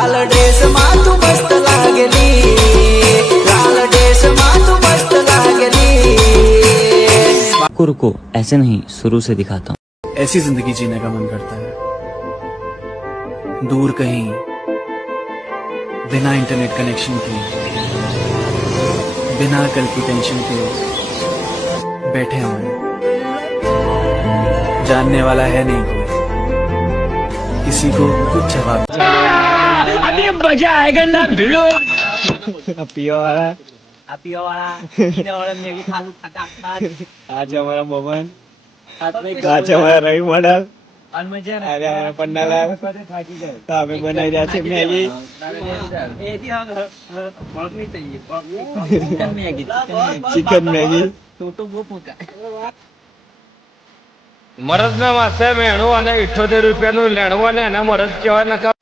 लाल dress मा तू मस्त लागली, लाल ड्रेस मा तू मस्त लागली। रुको ऐसे नहीं, शुरू से दिखाता हूँ। ऐसी जिंदगी जीने का मन करता है, दूर कहीं बिना इंटरनेट कनेक्शन के, बिना कल की टेंशन के बैठे हुए, जानने वाला है नहीं कोई, किसी को कुछ जवाब। अभी मजा आएगा ना भिड़ो। पियो वाला पियो वाला મેગી ખાલું ફટાફટ। आज हमारा मोहन, હાથ में आज हमारा रवि मॉडल, और मजा ना आज हमारा पन्नालाल, થાકી જાય। तो हमें बनाई जाती है मैगी। એ થી આ બળક નહીં चाहिए, चिकन मैगी, चिकन मैगी તો બહુ પોકા। મરદના માસે મેણું અને 78 રૂપિયાનું લેણું અને એના મરદ કહેવાય નકા।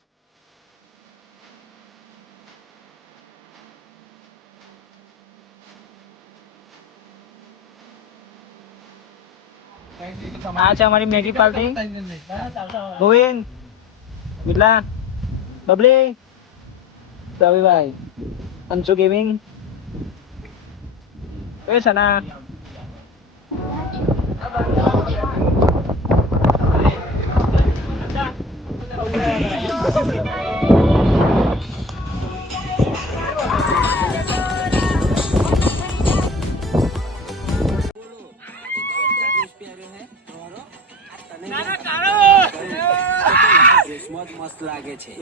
આ છે અમારી મેગી પાર્ટી। ગોવિંદ, મિલા, બબલી, રવિભાઈ, અંશુ ગેમિંગ, એ સના। મસ્ત લાગે છે।